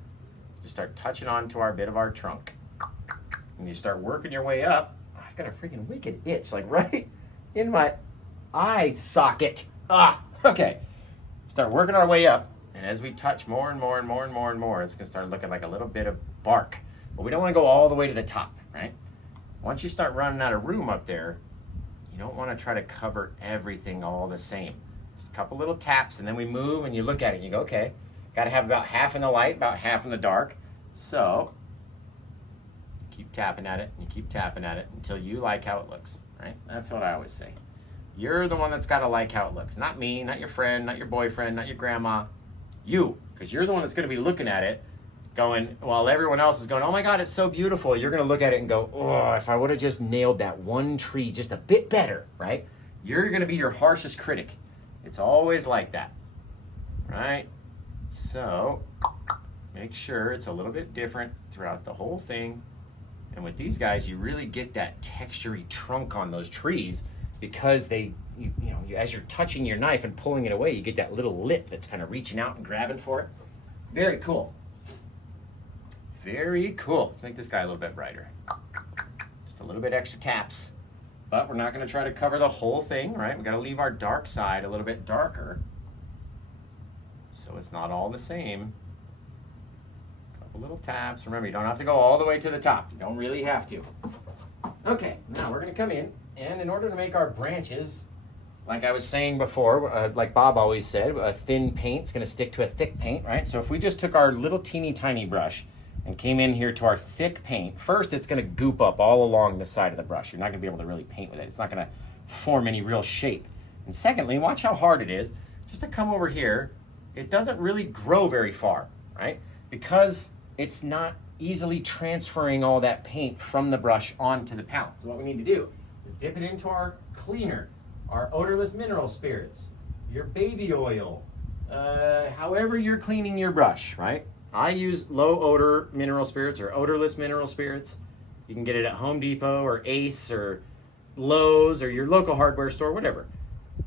just start touching onto our bit of our trunk. And you start working your way up. I've got a freaking wicked itch, like right in my eye socket. Okay. Start working our way up, and as we touch more and more and more and more and more, it's gonna start looking like a little bit of bark. But we don't wanna go all the way to the top, right? Once you start running out of room up there, you don't wanna try to cover everything all the same. Just a couple little taps, and then we move, and you look at it, and you go, okay, gotta have about half in the light, about half in the dark. So, keep tapping at it, and you keep tapping at it until you like how it looks, right? That's what I always say. You're the one that's got to like how it looks. Not me, not your friend, not your boyfriend, not your grandma. You, because you're the one that's going to be looking at it going, while everyone else is going, oh my God, it's so beautiful. You're going to look at it and go, oh, if I would have just nailed that one tree just a bit better, right? You're going to be your harshest critic. It's always like that, right? So make sure it's a little bit different throughout the whole thing. And with these guys, you really get that textury trunk on those trees, because they, as you're touching your knife and pulling it away, you get that little lip that's kind of reaching out and grabbing for it. Very cool. Very cool. Let's make this guy a little bit brighter. Just a little bit extra taps. But we're not going to try to cover the whole thing, right? We've got to leave our dark side a little bit darker, so it's not all the same. Couple little taps. Remember, you don't have to go all the way to the top. You don't really have to. Okay, now we're going to come in. And in order to make our branches, like I was saying before, like Bob always said, a thin paint's going to stick to a thick paint, right? So if we just took our little teeny tiny brush and came in here to our thick paint, first it's going to goop up all along the side of the brush. You're not going to be able to really paint with it. It's not going to form any real shape. And secondly, watch how hard it is just to come over here. It doesn't really grow very far, right? Because it's not easily transferring all that paint from the brush onto the palette. So what we need to do is dip it into our cleaner, our odorless mineral spirits, your baby oil, however you're cleaning your brush, right? I use low odor mineral spirits or odorless mineral spirits. You can get it at Home Depot or Ace or Lowe's or your local hardware store, whatever.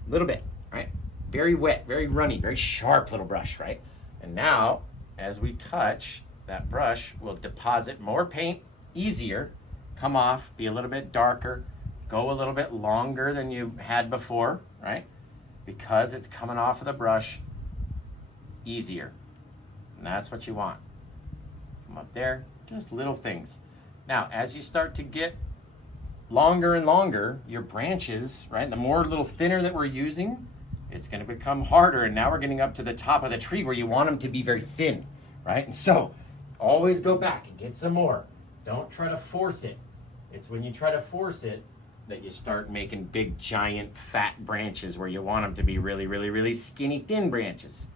A little bit, right? Very wet, very runny, very sharp little brush, right? And now, as we touch, that brush will deposit more paint easier, come off, be a little bit darker, go a little bit longer than you had before, right? Because it's coming off of the brush easier. And that's what you want. Come up there, just little things. Now, as you start to get longer and longer, your branches, right? The more little thinner that we're using, it's going to become harder. And now we're getting up to the top of the tree where you want them to be very thin, right? And so always go back and get some more. Don't try to force it. It's when you try to force it that you start making big, giant, fat branches where you want them to be really, really, really skinny, thin branches.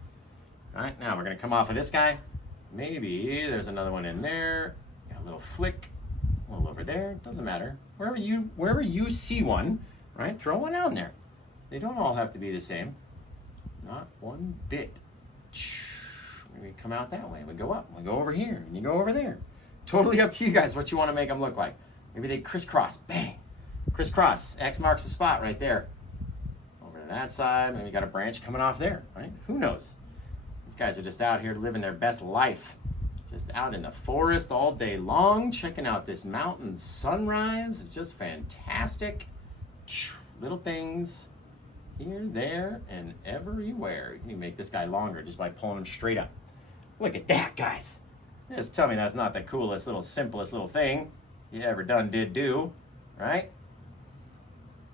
All right, now we're going to come off of this guy. Maybe there's another one in there. A little flick, a little over there. Doesn't matter. Wherever you see one, right, throw one out in there. They don't all have to be the same. Not one bit. We come out that way. We go up. We go over here. And you go over there. Totally up to you guys what you want to make them look like. Maybe they crisscross. Bang. Crisscross. X marks the spot right there. Over to that side. Maybe you got a branch coming off there, right? Who knows? These guys are just out here living their best life. Just out in the forest all day long, checking out this mountain sunrise. It's just fantastic. Little things here, there, and everywhere. You can make this guy longer just by pulling him straight up. Look at that, guys. Just tell me that's not the coolest little, simplest little thing you ever done, did, do, right?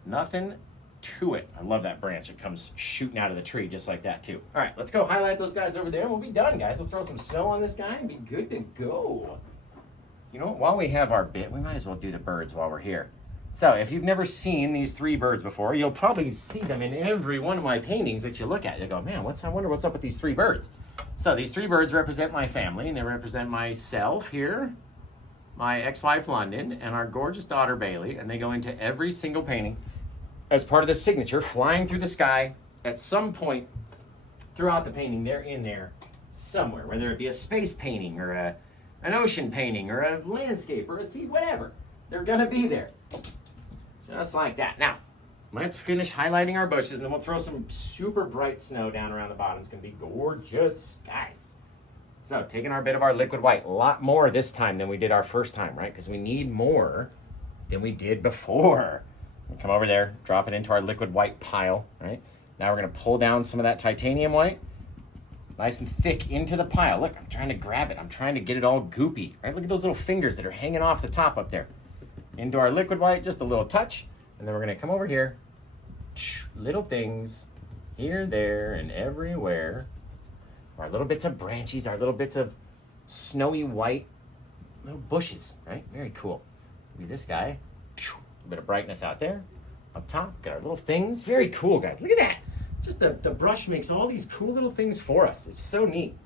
Nothing to it. I love that branch. It comes shooting out of the tree just like that, too. All right, let's go highlight those guys over there, and we'll be done, guys. We'll throw some snow on this guy and be good to go. You know what? While we have our bit, we might as well do the birds while we're here. So if you've never seen these three birds before, you'll probably see them in every one of my paintings that you look at. You go, man, I wonder what's up with these three birds. So these three birds represent my family, and they represent myself here, my ex-wife London, and our gorgeous daughter Bailey, and they go into every single painting as part of the signature, flying through the sky. At some point throughout the painting, they're in there somewhere, whether it be a space painting or an ocean painting or a landscape or a sea, whatever. They're gonna be there. Just like that. Now, let's finish highlighting our bushes, and then we'll throw some super bright snow down around the bottom. It's gonna be gorgeous, guys. So taking our bit of our liquid white, a lot more this time than we did our first time, right? Because we need more than we did before. We'll come over there, drop it into our liquid white pile, right? Now we're gonna pull down some of that titanium white, nice and thick into the pile. Look, I'm trying to grab it. I'm trying to get it all goopy, right? Look at those little fingers that are hanging off the top up there. Into our liquid white, just a little touch. And then we're gonna come over here, little things here, there, and everywhere. Our little bits of branches, our little bits of snowy white little bushes, right? Very cool. Maybe this guy, a bit of brightness out there. Up top, got our little things. Very cool, guys. Look at that. Just the brush makes all these cool little things for us. It's so neat.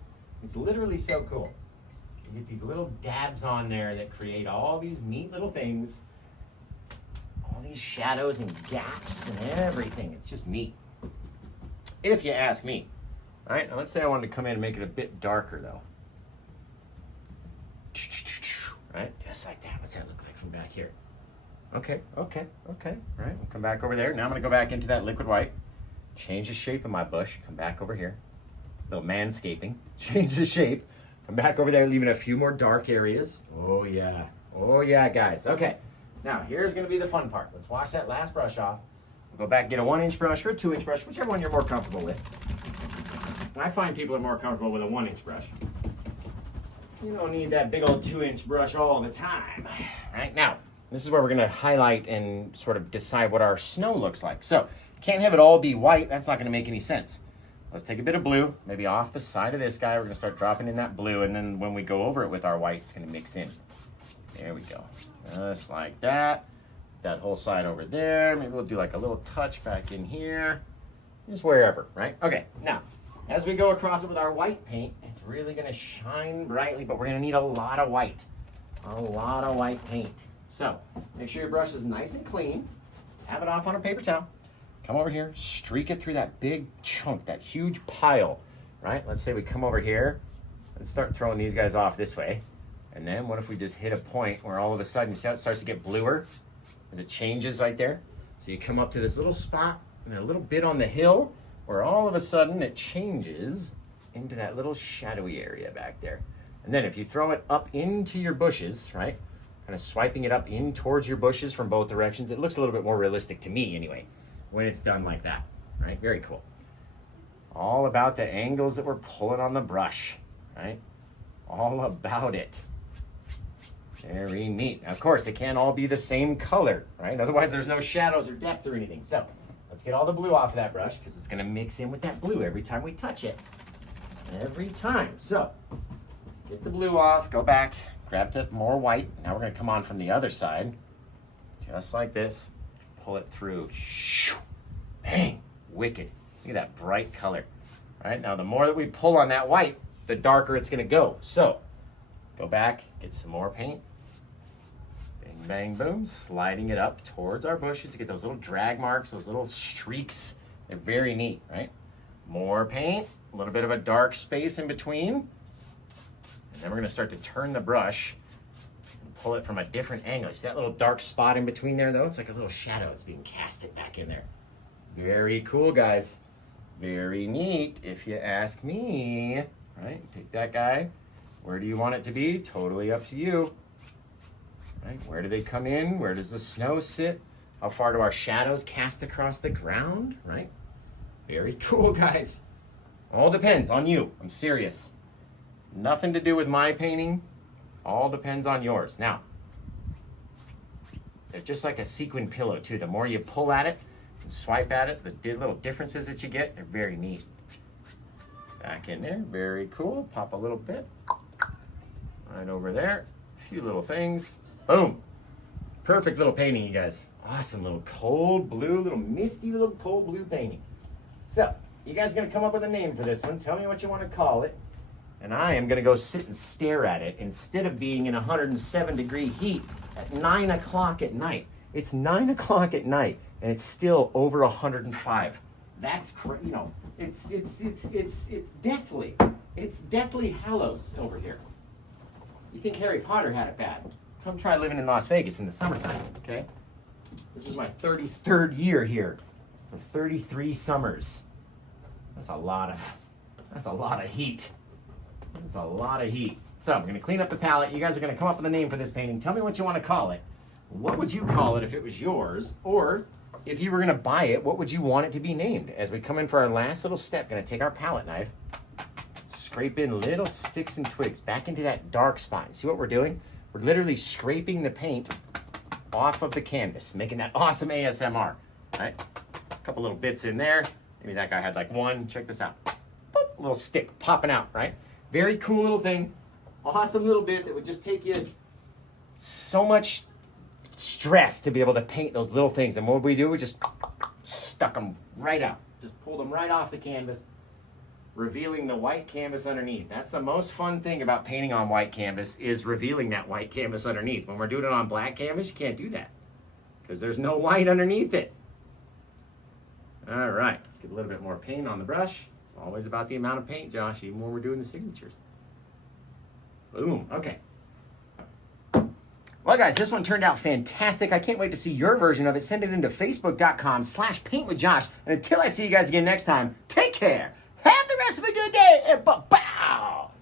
It's literally so cool. You get these little dabs on there that create all these neat little things. All these shadows and gaps and everything. It's just neat. If you ask me. All right, now let's say I wanted to come in and make it a bit darker though. Right, just like that. What's that look like from back here? Okay. All right, we'll come back over there. Now I'm gonna go back into that liquid white, change the shape of my bush, come back over here. Little manscaping, change the shape, come back over there, leaving a few more dark areas. Oh yeah, guys. Okay, now here's gonna be the fun part. Let's wash that last brush off. We'll go back and get a 1-inch brush or a 2-inch brush, whichever one you're more comfortable with. I find people are more comfortable with a 1-inch brush. You don't need that big old 2-inch brush all the time. Right now, this is where we're gonna highlight and sort of decide what our snow looks like. So, can't have it all be white, that's not gonna make any sense. Let's take a bit of blue, maybe off the side of this guy. We're gonna start dropping in that blue, and then when we go over it with our white, it's gonna mix in. There we go, just like that. That whole side over there. Maybe we'll do like a little touch back in here. Just wherever, right? Okay, now, as we go across it with our white paint, it's really gonna shine brightly, but we're gonna need a lot of white. A lot of white paint. So, make sure your brush is nice and clean. Have it off on a paper towel. Come over here, streak it through that big chunk, that huge pile, right? Let's say we come over here and start throwing these guys off this way. And then what if we just hit a point where all of a sudden, you see how it starts to get bluer as it changes right there? So you come up to this little spot and a little bit on the hill, where all of a sudden it changes into that little shadowy area back there. And then if you throw it up into your bushes, right, kind of swiping it up in towards your bushes from both directions, it looks a little bit more realistic to me anyway, when it's done like that, right? Very cool. All about the angles that we're pulling on the brush, right? All about it. Very neat. Now, of course, they can't all be the same color, right? Otherwise, there's no shadows or depth or anything. So, let's get all the blue off of that brush because it's going to mix in with that blue every time we touch it. Every time. So, get the blue off, go back, grab the more white. Now we're going to come on from the other side, just like this. Pull it through. Bang! Wicked. Look at that bright color. All right, now the more that we pull on that white, the darker it's going to go. So, go back, get some more paint. Bang, bang, boom, sliding it up towards our bushes to get those little drag marks, those little streaks. They're very neat, right? More paint, a little bit of a dark space in between. And then we're gonna start to turn the brush and pull it from a different angle. See that little dark spot in between there though? It's like a little shadow. It's being casted back in there. Very cool, guys. Very neat, if you ask me. Right, take that guy. Where do you want it to be? Totally up to you. Right? Where do they come in? Where does the snow sit? How far do our shadows cast across the ground? Right? Very cool, guys. All depends on you. I'm serious. Nothing to do with my painting. All depends on yours. Now, they're just like a sequin pillow, too. The more you pull at it and swipe at it, the little differences that you get, they're very neat. Back in there. Very cool. Pop a little bit. Right over there. A few little things. Boom. Perfect little painting, you guys. Awesome little cold blue, little misty little cold blue painting. So, you guys are going to come up with a name for this one. Tell me what you want to call it. And I am going to go sit and stare at it instead of being in 107-degree heat at 9 o'clock at night. It's 9 o'clock at night, and it's still over 105. That's crazy. You know, it's deathly. It's Deathly Hallows over here. You think Harry Potter had it bad? Come try living in Las Vegas in the summertime, okay? This is my 33rd year here. For 33 summers. That's a lot of heat. That's a lot of heat. So I'm gonna clean up the palette. You guys are gonna come up with a name for this painting. Tell me what you want to call it. What would you call it if it was yours? Or if you were gonna buy it, what would you want it to be named? As we come in for our last little step, gonna take our palette knife, scrape in little sticks and twigs back into that dark spot. See what we're doing? We're literally scraping the paint off of the canvas, making that awesome ASMR, right? A couple little bits in there. Maybe that guy had like one. Check this out. Boop, little stick popping out, right? Very cool little thing. Awesome little bit that would just take you so much stress to be able to paint those little things. And what we do, we just stuck them right out. Just pulled them right off the canvas, revealing the white canvas underneath. That's the most fun thing about painting on white canvas, is revealing that white canvas underneath. When we're doing it on black canvas, you can't do that because there's no white underneath it. All right, let's get a little bit more paint on the brush. It's always about the amount of paint, Josh, even when we're doing the signatures. Boom, okay. Well, guys, this one turned out fantastic. I can't wait to see your version of it. Send it into facebook.com/paintwithjosh. And until I see you guys again next time, take care. Have the rest of a good day. And bye-bye.